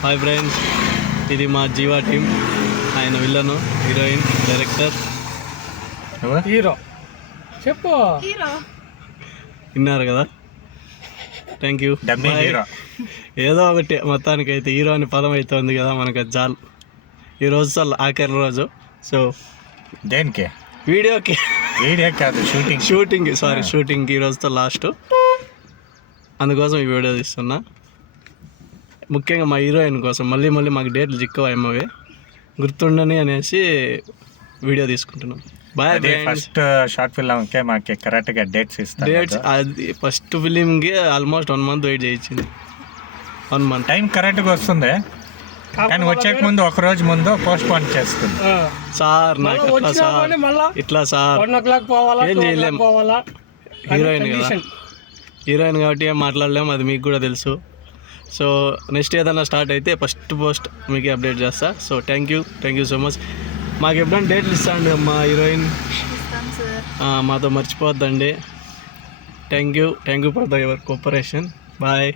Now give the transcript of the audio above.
Hi friends, ఇది మా జీవా team. ఆయన విలను, హీరోయిన్, డైరెక్టర్, హీరో. చెప్పు, విన్నారు కదా. Thank you. ఏదో ఒకటి మొత్తానికి అయితే హీరో అని పదం అవుతుంది కదా మనకు, అది చాలు. ఈరోజు ఆఖరి రోజు. సో దేనికి? వీడియోకి కాదు, షూటింగ్కి ఈ రోజుతో లాస్ట్. అందుకోసం ఈ వీడియో తీస్తున్నా. ముఖ్యంగా మా హీరోయిన్ కోసం మళ్ళీ మాకు డేట్లు చిక్కవమ్మవి గుర్తుండని అనేసి వీడియో తీసుకుంటున్నాం. బాయ్. ఫస్ట్ షార్ట్ ఫిల్మ్కే మాకు కరెక్ట్గా డేట్స్ అది ఫస్ట్ ఫిలింకి ఆల్మోస్ట్ 1 month వెయిట్ చేయించింది. 1 month టైం కరెక్ట్గా వస్తుంది, కానీ వచ్చేక ముందు ఒక రోజు ముందు పోస్ట్ పోన్ చేస్తుంది. సార్ నాకు ఇట్లా సార్ ఏం చేయలేము. హీరోయిన్ కాబట్టి ఏం మాట్లాడలేము, అది మీకు కూడా తెలుసు. సో నెక్స్ట్ ఏదైనా స్టార్ట్ అయితే ఫస్ట్ పోస్ట్ మీకే అప్డేట్ చేస్తా. So thank you so much. మాకు ఎప్పుడైనా డేట్లు ఇస్తాండి అమ్మా హీరోయిన్, మాతో మర్చిపోద్దండి. Thank you for the your cooperation. Bye.